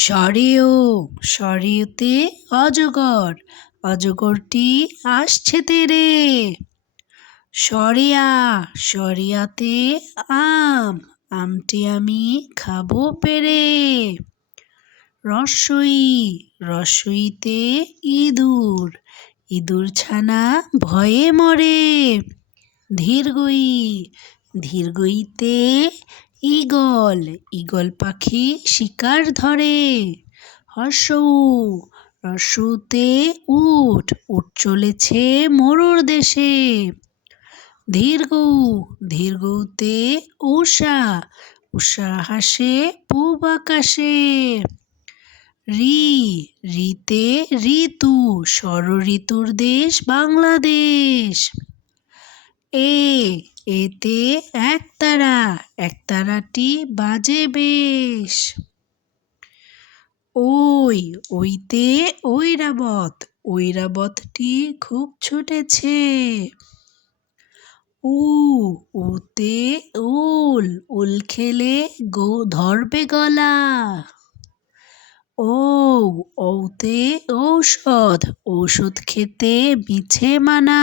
সরেও সরেতে অজগর, অজগরটি আসছে তেরে। সরেয়া সরেয়াতে আম, আমটি আমি খাবো পেরে। রস্বই রস্বইতে ইঁদুর, ইঁদুর ছানা ভয়ে মরে। ধীরগই ধীরগইতে ঈগল, ঈগল পাখি শিকার ধরে। হর্ষউ হর্ষউতে উট, উট চলেছে মরুর দেশে। ধীরগৌ ধীরগৌতে উষা, উষা হাসে পূব আকাশে। রি রিতে ঋতু, ষড়ঋতুর দেশ বাংলাদেশ। এতে একতারা, একতারাটি বাজে বেশ। ওইতে ঐরাবত, ঐরাবতটি খুব ছুটেছে। উতে উল, উল খেলে ধরবে গলা। ঔতে ঔষধ, ঔষধ খেতে মিছে মানা।